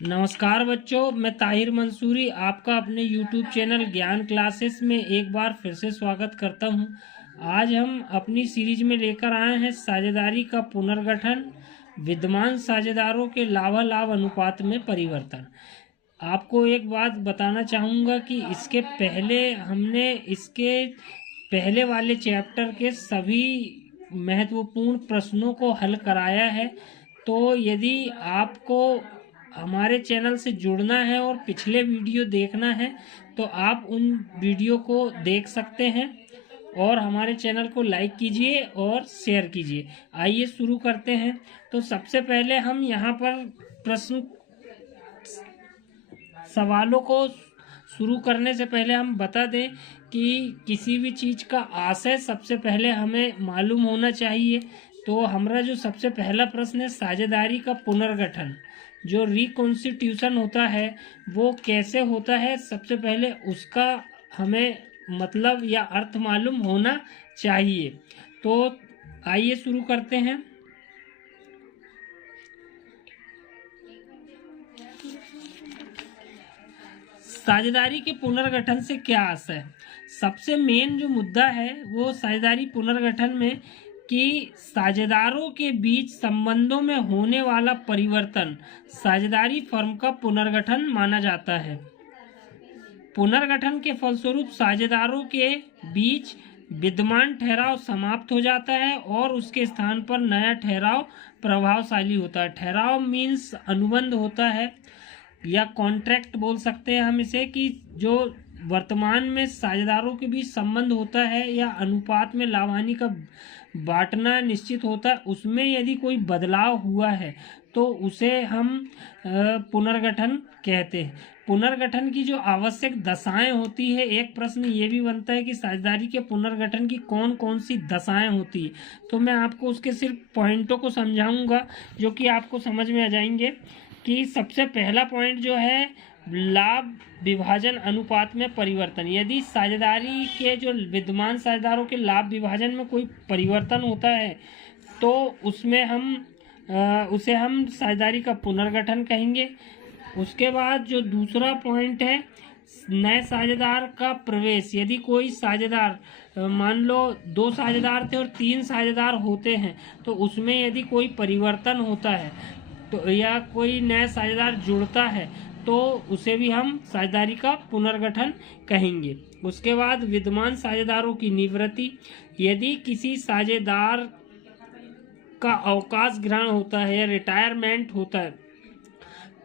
नमस्कार बच्चों, मैं ताहिर मंसूरी आपका अपने YouTube चैनल ज्ञान क्लासेस में एक बार फिर से स्वागत करता हूं। आज हम अपनी सीरीज में लेकर आए हैं साझेदारी का पुनर्गठन, विद्यमान साझेदारों के लाभालाभ अनुपात में परिवर्तन। आपको एक बात बताना चाहूँगा कि इसके पहले वाले चैप्टर के सभी महत्वपूर्ण प्रश्नों को हल कराया है। तो यदि आपको हमारे चैनल से जुड़ना है और पिछले वीडियो देखना है तो आप उन वीडियो को देख सकते हैं और हमारे चैनल को लाइक कीजिए और शेयर कीजिए। आइए शुरू करते हैं। तो सबसे पहले हम यहाँ पर सवालों को शुरू करने से पहले हम बता दें कि किसी भी चीज़ का आशय सबसे पहले हमें मालूम होना चाहिए। तो हमारा जो सबसे पहला प्रश्न है, साझेदारी का पुनर्गठन जो रिकॉन्स्टिट्यूशन होता है वो कैसे होता है, सबसे पहले उसका हमें मतलब या अर्थ मालूम होना चाहिए। तो आइए शुरू करते हैं। साझेदारी के पुनर्गठन से क्या आशय है? सबसे मेन जो मुद्दा है वो साझेदारी पुनर्गठन में कि साझेदारों के बीच संबंधों में होने वाला परिवर्तन साझेदारी फर्म का पुनर्गठन माना जाता है। पुनर्गठन के फलस्वरूप साझेदारों के बीच विद्यमान ठहराव समाप्त हो जाता है और उसके स्थान पर नया ठहराव प्रभावशाली होता है। ठहराव मीन्स अनुबंध होता है या कॉन्ट्रैक्ट बोल सकते हैं हम इसे, कि जो वर्तमान में साझेदारों के बीच संबंध होता है या अनुपात में लाभहानि का बांटना निश्चित होता है, उसमें यदि कोई बदलाव हुआ है तो उसे हम पुनर्गठन कहते हैं। पुनर्गठन की जो आवश्यक दशाएं होती है, एक प्रश्न ये भी बनता है कि साझेदारी के पुनर्गठन की कौन कौन सी दशाएं होती है। तो मैं आपको उसके सिर्फ पॉइंटों को समझाऊंगा जो कि आपको समझ में आ जाएंगे। कि सबसे पहला पॉइंट जो है लाभ विभाजन अनुपात में परिवर्तन। यदि साझेदारी के जो विद्यमान साझेदारों के लाभ विभाजन में कोई परिवर्तन होता है तो उसे हम साझेदारी का पुनर्गठन कहेंगे। उसके बाद जो दूसरा पॉइंट है, नए साझेदार का प्रवेश। यदि कोई साझेदार, मान लो 2 साझेदार थे और 3 साझेदार होते हैं, तो उसमें यदि कोई परिवर्तन होता है तो या कोई नया साझेदार जुड़ता है तो उसे भी हम साझेदारी का पुनर्गठन कहेंगे। उसके बाद विद्यमान साझेदारों की निवृत्ति। यदि किसी साझेदार का अवकाश ग्रहण होता है या रिटायरमेंट होता है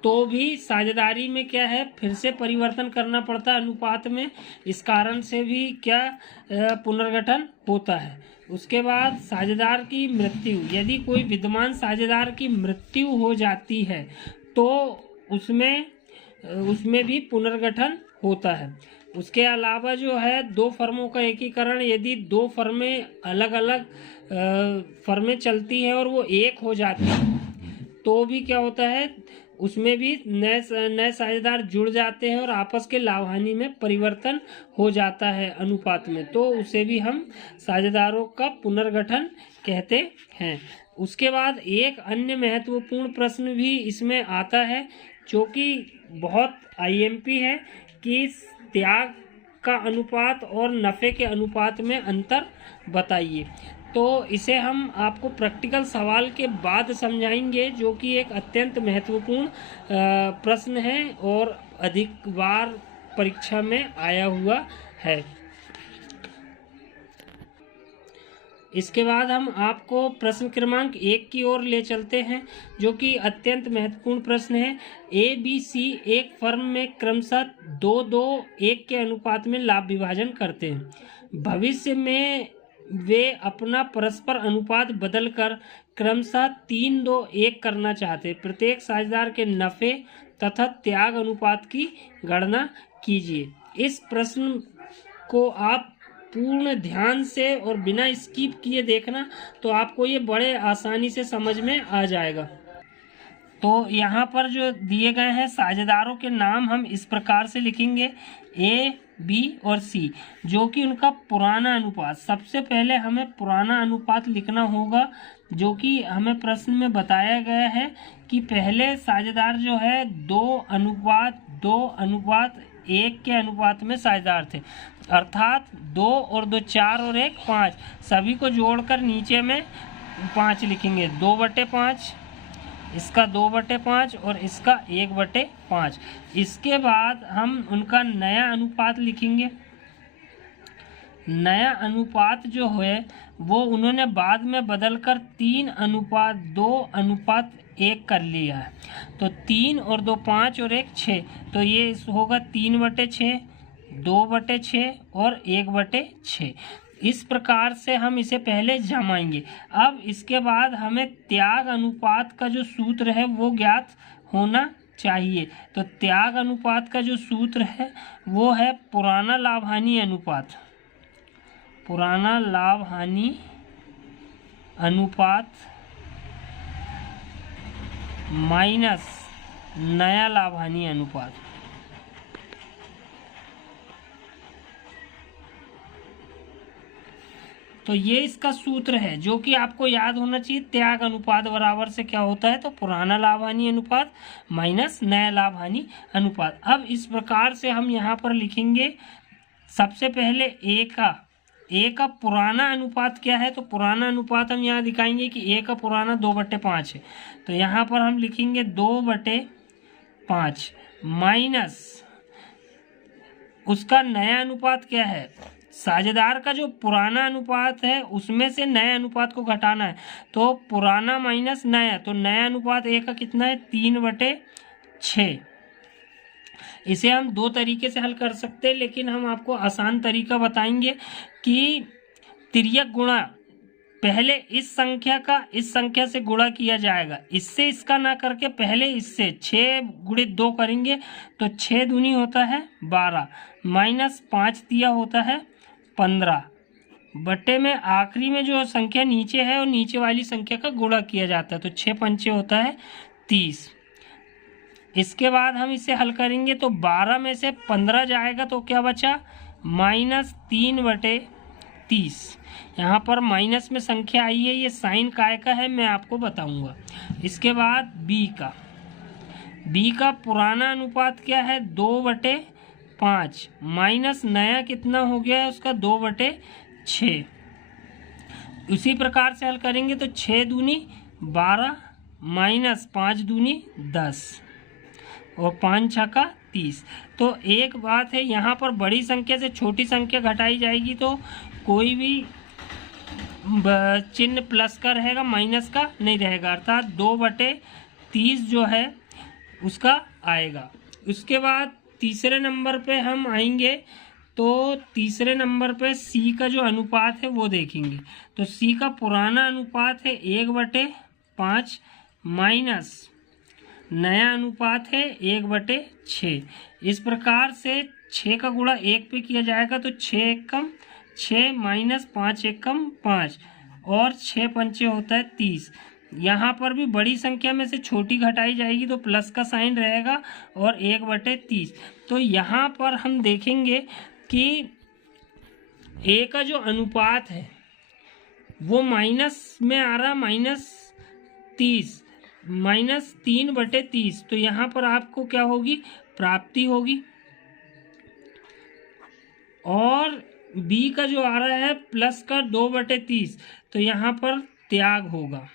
तो भी साझेदारी में क्या है, फिर से परिवर्तन करना पड़ता है अनुपात में। इस कारण से भी क्या पुनर्गठन होता है। उसके बाद साझेदार की मृत्यु। यदि कोई विद्यमान साझेदार की मृत्यु हो जाती है तो उसमें भी पुनर्गठन होता है। उसके अलावा जो है 2 फर्मों का एकीकरण। यदि 2 फर्में अलग अलग फर्में चलती हैं और वो एक हो जाती है तो भी क्या होता है, उसमें भी नए साझेदार जुड़ जाते हैं और आपस के लाभहानि में परिवर्तन हो जाता है अनुपात में, तो उसे भी हम साझेदारों का पुनर्गठन कहते हैं। उसके बाद एक अन्य महत्वपूर्ण प्रश्न भी इसमें आता है जो कि बहुत आईएमपी है कि त्याग का अनुपात और नफे के अनुपात में अंतर बताइए। तो इसे हम आपको प्रैक्टिकल सवाल के बाद समझाएंगे जो कि एक अत्यंत महत्वपूर्ण प्रश्न है और अधिक बार परीक्षा में आया हुआ है। इसके बाद हम आपको प्रश्न क्रमांक 1 की ओर ले चलते हैं जो कि अत्यंत महत्वपूर्ण प्रश्न है। ABC एक फर्म में क्रमशः 2-2-1 के अनुपात में लाभ विभाजन करते हैं। भविष्य में वे अपना परस्पर अनुपात बदलकर क्रमशः 3-2-1 करना चाहते हैं। प्रत्येक साझेदार के नफे तथा त्याग अनुपात की गणना कीजिए। इस प्रश्न को आप पूर्ण ध्यान से और बिना स्किप किए देखना तो आपको ये बड़े आसानी से समझ में आ जाएगा। तो यहाँ पर जो दिए गए हैं साझेदारों के नाम हम इस प्रकार से लिखेंगे, A, B और C, जो कि उनका पुराना अनुपात। सबसे पहले हमें पुराना अनुपात लिखना होगा जो कि हमें प्रश्न में बताया गया है कि पहले साझेदार जो है 2:1 के अनुपात में साझेदार थे, अर्थात 2 और 2 4 और 1 5, सभी को जोड़कर नीचे में 5 लिखेंगे, 2/5, इसका 2/5 और इसका 1/5। इसके बाद हम उनका नया अनुपात लिखेंगे। नया अनुपात जो है वो उन्होंने बाद में बदलकर 3:2:1 कर लिया है। तो 3 और 2 5 और 1 6, तो ये होगा 3/6, 2/6 और 1/6। इस प्रकार से हम इसे पहले जमाएंगे। अब इसके बाद हमें त्याग अनुपात का जो सूत्र है वो ज्ञात होना चाहिए। तो त्याग अनुपात का जो सूत्र है वो है पुराना लाभ हानि अनुपात, पुराना लाभ हानि अनुपात माइनस नया लाभ हानि अनुपात। तो ये इसका सूत्र है जो कि आपको याद होना चाहिए। त्याग अनुपात बराबर से क्या होता है, तो पुराना लाभ हानि अनुपात माइनस नया लाभ हानि अनुपात। अब इस प्रकार से हम यहाँ पर लिखेंगे, सबसे पहले ए का पुराना अनुपात क्या है, तो पुराना अनुपात हम यहाँ दिखाएंगे कि ए का पुराना 2/5 है। तो यहाँ पर हम लिखेंगे 2/5 माइनस उसका नया अनुपात क्या है, साझेदार का जो पुराना अनुपात है उसमें से नए अनुपात को घटाना है। तो पुराना माइनस नया, तो नया अनुपात ए का कितना है, 3/6। इसे हम दो तरीके से हल कर सकते हैं, लेकिन हम आपको आसान तरीका बताएंगे कि तिर्यक गुणा पहले इस संख्या का इस संख्या से गुणा किया जाएगा, इससे इसका ना करके पहले इससे 6 × 2 करेंगे तो 6 दूनी होता है 12 माइनस 5 दिया होता है 15 बटे में आखिरी में जो संख्या नीचे है और नीचे वाली संख्या का गुणा किया जाता है, तो 6 पंचे होता है 30। इसके बाद हम इसे हल करेंगे तो 12 में से 15 जाएगा तो क्या बचा, -3/30। यहाँ पर माइनस में संख्या आई है, ये साइन काय का है मैं आपको बताऊंगा। इसके बाद बी का पुराना अनुपात क्या है, 2/5 माइनस नया कितना हो गया है उसका 2/6। उसी प्रकार से हल करेंगे तो 6 दूनी 12 माइनस 5 दूनी 10 और 5 छक्का 30। तो एक बात है, यहाँ पर बड़ी संख्या से छोटी संख्या घटाई जाएगी तो कोई भी चिन्ह प्लस का रहेगा, माइनस का नहीं रहेगा, अर्थात 2/30 जो है उसका आएगा। उसके बाद तीसरे नंबर पे हम आएंगे तो तीसरे नंबर पे सी का जो अनुपात है वो देखेंगे। तो सी का पुराना अनुपात है 1/5 माइनस नया अनुपात है 1/6। इस प्रकार से 6 का गुणा 1 पे किया जाएगा तो 6 एकम 6 माइनस 5 एकम 5 और 6 पंचे होता है 30। यहाँ पर भी बड़ी संख्या में से छोटी घटाई जाएगी तो प्लस का साइन रहेगा और 1/30। तो यहाँ पर हम देखेंगे कि ए का जो अनुपात है वो माइनस में आ रहा, -30 -3/30। तो यहाँ पर आपको क्या होगी, प्राप्ति होगी। और बी का जो आ रहा है प्लस का 2/30, तो यहाँ पर त्याग होगा।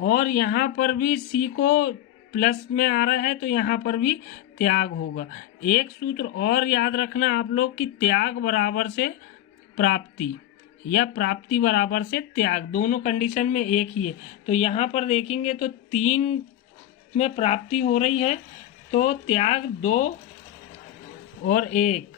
और यहाँ पर भी सी को प्लस में आ रहा है तो यहाँ पर भी त्याग होगा। एक सूत्र और याद रखना आप लोग कि त्याग बराबर से प्राप्ति या प्राप्ति बराबर से त्याग, दोनों कंडीशन में एक ही है। तो यहाँ पर देखेंगे तो 3 में प्राप्ति हो रही है तो त्याग 2 और 1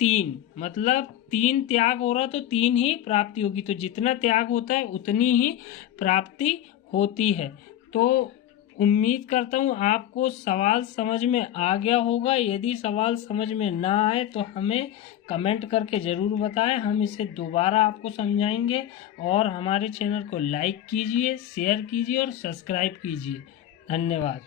3, मतलब 3 त्याग हो रहा तो 3 ही प्राप्ति होगी। तो जितना त्याग होता है उतनी ही प्राप्ति होती है। तो उम्मीद करता हूँ आपको सवाल समझ में आ गया होगा। यदि सवाल समझ में ना आए तो हमें कमेंट करके ज़रूर बताएं, हम इसे दोबारा आपको समझाएंगे। और हमारे चैनल को लाइक कीजिए, शेयर कीजिए और सब्सक्राइब कीजिए। धन्यवाद।